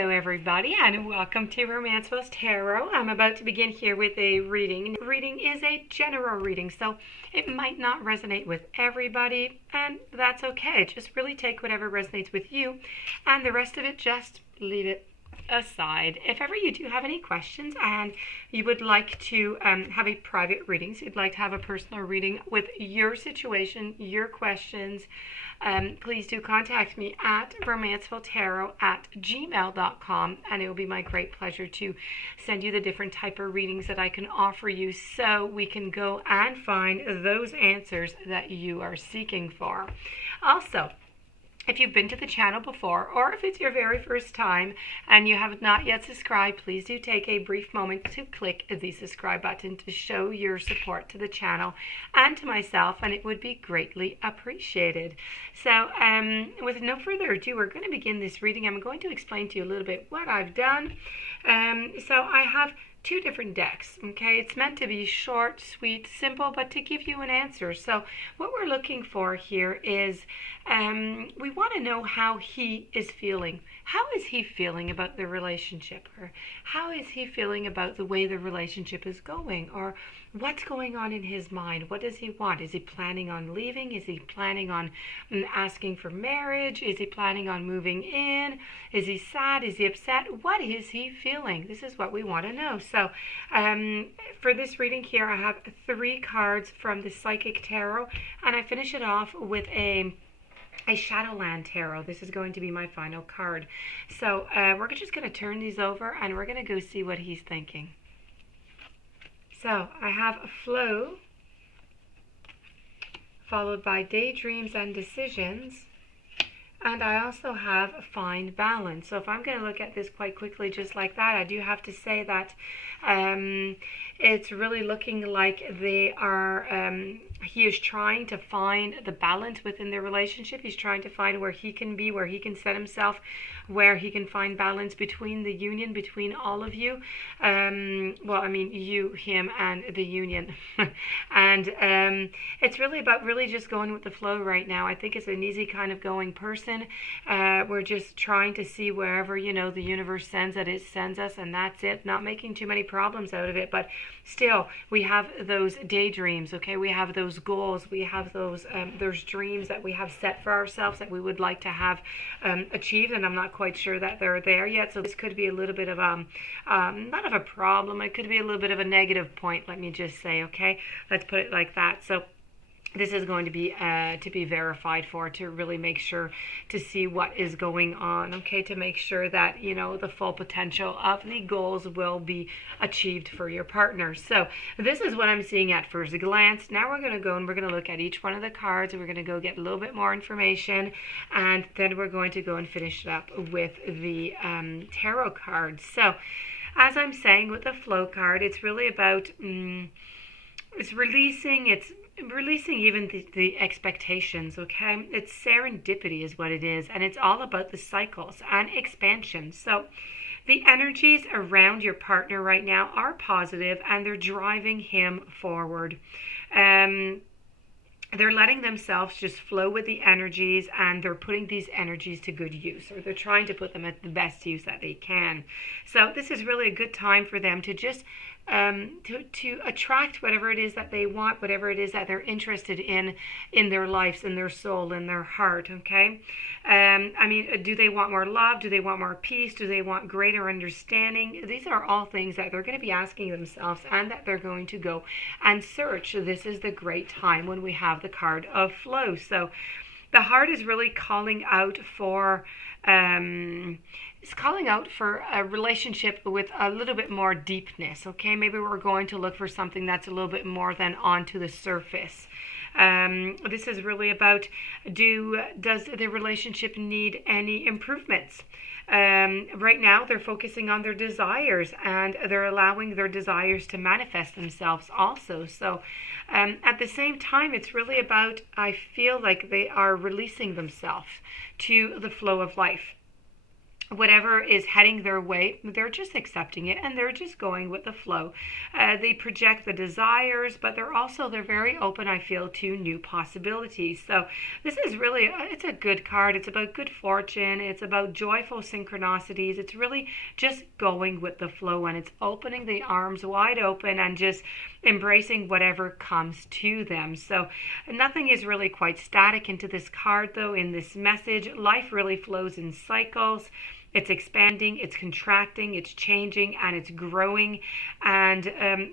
Hello everybody and welcome to Romanceful's Tarot. I'm about to begin here with a reading. Reading is a general reading, so it might not resonate with everybody, and that's okay. Just really take whatever resonates with you, and the rest of it, just leave it aside. If ever you do have any questions and you would like to have a private reading, so you'd like to have a personal reading with your situation, your questions, please do contact me at romancefultarot@gmail.com, and it will be my great pleasure to send you the different type of readings that I can offer you so we can go and find those answers that you are seeking for. Also, if you've been to the channel before, or if it's your very first time and you have not yet subscribed, please do take a brief moment to click the subscribe button to show your support to the channel and to myself, and it would be greatly appreciated. So with no further ado, we're going to begin this reading. I'm going to explain to you a little bit what I've done. So I have two different decks. Okay, it's meant to be short, sweet, simple, but to give you an answer. So what we're looking for here is we want to know how he is feeling. How is he feeling about the relationship? Or how is he feeling about the way the relationship is going? Or what's going on in his mind? What does he want? Is he planning on leaving? Is he planning on asking for marriage? Is he planning on moving in? Is he sad? Is he upset? What is he feeling? This is what we want to know. So for this reading here, I have 3 cards from the Psychic Tarot, and I finish it off with a Shadowland Tarot. This is going to be my final card. So we're just going to turn these over and we're going to go see what he's thinking. So I have a flow, followed by daydreams and decisions, and I also have a fine balance. So if I'm going to look at this quite quickly just like that, I do have to say that it's really looking like they are, he is trying to find the balance within the relationship. He's trying to find where he can be, where he can set himself, where he can find balance between the union, between all of you. Well, I mean, you, him, and the union. And it's really about really just going with the flow right now. I think it's an easy kind of going person. We're just trying to see wherever, you know, the universe sends that it sends us, and that's it. Not making too many problems out of it, but still, we have those daydreams, okay? We have those goals. We have those dreams that we have set for ourselves that we would like to have achieved, and I'm not quite sure that they're there yet. So this could be a little bit of not of a problem. It could be a little bit of a negative point. Let me just say, okay? Let's put it like that. So this is going to be verified for, to really make sure to see what is going on, okay, to make sure that, you know, the full potential of the goals will be achieved for your partner. So this is what I'm seeing at first glance. Now we're going to go and we're going to look at each one of the cards, and we're going to go get a little bit more information, and then we're going to go and finish it up with the tarot cards. So as I'm saying with the flow card, it's really about it's releasing even the expectations, okay? It's serendipity is what it is, and it's all about the cycles and expansion. So the energies around your partner right now are positive, and they're driving him forward. They're letting themselves just flow with the energies, and they're putting these energies to good use, or they're trying to put them at the best use that they can. So this is really a good time for them to just to attract whatever it is that they want, whatever it is that they're interested in their lives, in their soul, in their heart, okay? I mean, do they want more love? Do they want more peace? Do they want greater understanding? These are all things that they're going to be asking themselves, and that they're going to go and search. This is the great time when we have the card of flow. So the heart is really calling out for it's calling out for a relationship with a little bit more deepness, okay? Maybe we're going to look for something that's a little bit more than onto the surface. This is really about, does the relationship need any improvements? Right now they're focusing on their desires, and they're allowing their desires to manifest themselves also. So at the same time, it's really about, I feel like they are releasing themselves to the flow of life. whatever is heading their way, they're just accepting it and they're just going with the flow. They project the desires, but they're very open, I feel, to new possibilities. So this is really, it's a good card. It's about good fortune. It's about joyful synchronicities. It's really just going with the flow, and it's opening the arms wide open and just embracing whatever comes to them. So nothing is really quite static into this card, though. In this message, life really flows in cycles. It's expanding, it's contracting, it's changing, and it's growing. And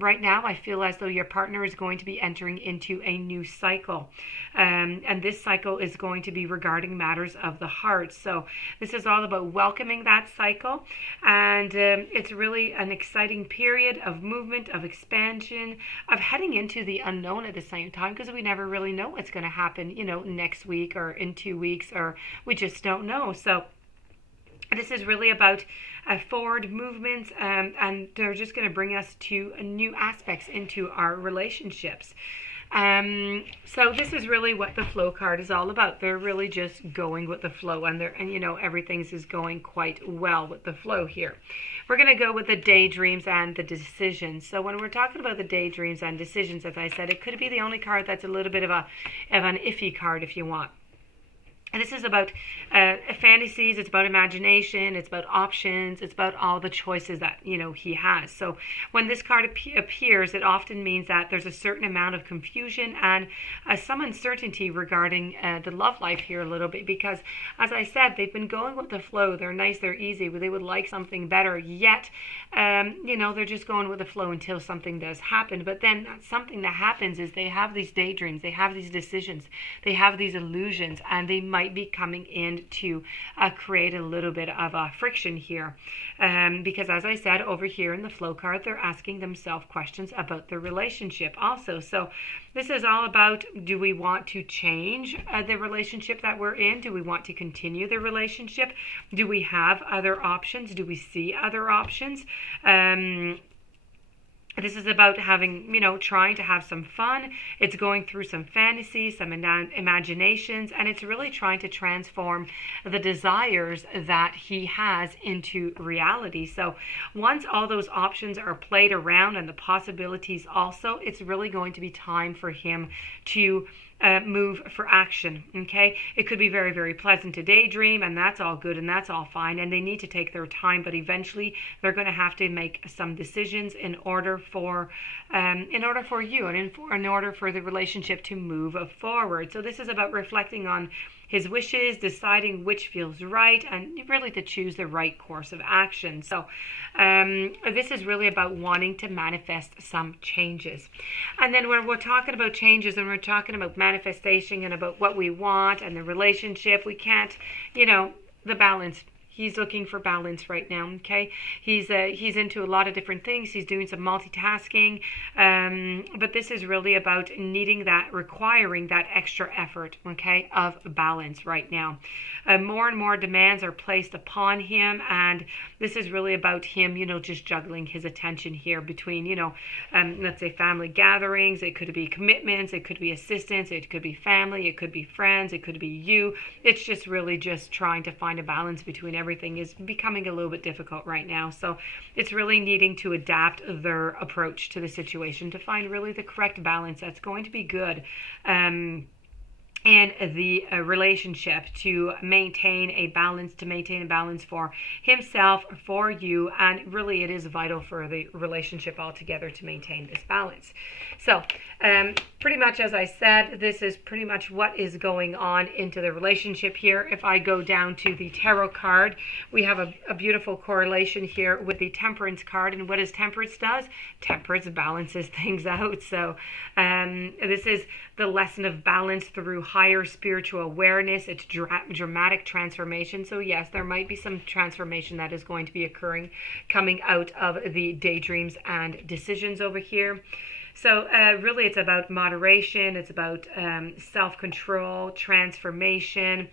right now, I feel as though your partner is going to be entering into a new cycle. And this cycle is going to be regarding matters of the heart. So this is all about welcoming that cycle. And it's really an exciting period of movement, of expansion, of heading into the unknown at the same time, because we never really know what's going to happen, next week or in 2 weeks, or we just don't know. So this is really about forward movements, and they're just going to bring us to new aspects into our relationships. So this is really what the flow card is all about. They're really just going with the flow, and everything's is going quite well with the flow here. We're going to go with the daydreams and the decisions. So when we're talking about the daydreams and decisions, as I said, it could be the only card that's a little bit of an iffy card, if you want. And this is about fantasies, it's about imagination, it's about options, it's about all the choices that, he has. So when this card appears, it often means that there's a certain amount of confusion and some uncertainty regarding the love life here a little bit, because, as I said, they've been going with the flow. They're nice, they're easy, but they would like something better, yet, they're just going with the flow until something does happen. But then something that happens is they have these daydreams, they have these decisions, they have these illusions, and they might be coming in to create a little bit of a friction here, because, as I said, over here in the flow card, they're asking themselves questions about the relationship also. So this is all about, do we want to change the relationship that we're in? Do we want to continue the relationship? Do we have other options? Do we see other options? This is about having, trying to have some fun. It's going through some fantasies, some imaginations, and it's really trying to transform the desires that he has into reality. So once all those options are played around and the possibilities also, it's really going to be time for him to move for action. Okay, it could be very, very pleasant to daydream, and that's all good and that's all fine, and they need to take their time, but eventually they're going to have to make some decisions in order for you and in order for the relationship to move forward. So this is about reflecting on his wishes, deciding which feels right, and really to choose the right course of action. So this is really about wanting to manifest some changes. And then when we're talking about changes and we're talking about manifestation and about what we want and the relationship, we can't, the balance. He's looking for balance right now, okay? He's into a lot of different things. He's doing some multitasking, but this is really about requiring that extra effort, okay, of balance right now. More and more demands are placed upon him, and this is really about him, just juggling his attention here between, let's say family gatherings. It could be commitments. It could be assistance. It could be family. It could be friends. It could be you. It's just really just trying to find a balance between everything is becoming a little bit difficult right now. So it's really needing to adapt their approach to the situation to find really the correct balance that's going to be good in the relationship, to maintain a balance for himself, for you, and really it is vital for the relationship altogether to maintain this balance. So pretty much, as I said, this is pretty much what is going on into the relationship here. If I go down to the tarot card, we have a beautiful correlation here with the Temperance card. And what does Temperance does? Temperance balances things out. So this is the lesson of balance through higher spiritual awareness. It's dramatic transformation. So yes, there might be some transformation that is going to be occurring coming out of the daydreams and decisions over here. So really it's about moderation, it's about self-control, transformation.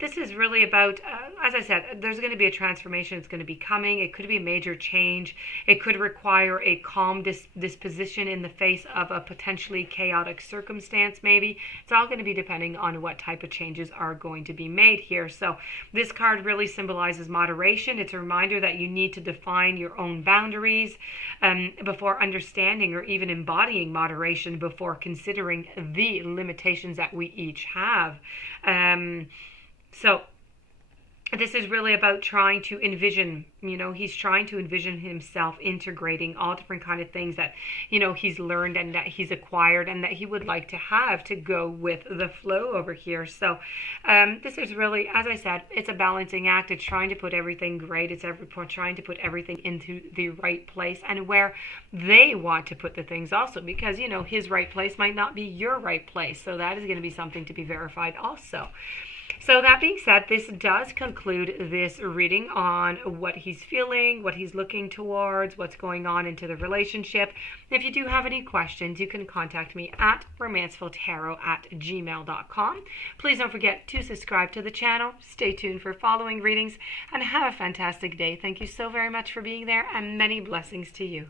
This is really about as I said, there's going to be a transformation. It's going to be coming. It could be a major change. It could require a calm disposition in the face of a potentially chaotic circumstance, maybe. It's all going to be depending on what type of changes are going to be made here. So this card really symbolizes moderation. It's a reminder that you need to define your own boundaries before understanding or even embodying moderation, before considering the limitations that we each have. So this is really about trying to envision, he's trying to envision himself integrating all different kind of things that, he's learned and that he's acquired and that he would like to have to go with the flow over here. So this is really, as I said, it's a balancing act. It's trying to put everything great. It's trying to put everything into the right place and where they want to put the things also, because, his right place might not be your right place. So that is going to be something to be verified also. So that being said, this does conclude this reading on what he's feeling, what he's looking towards, what's going on into the relationship. If you do have any questions, you can contact me at romancefultarot@gmail.com. Please don't forget to subscribe to the channel. Stay tuned for following readings and have a fantastic day. Thank you so very much for being there, and many blessings to you.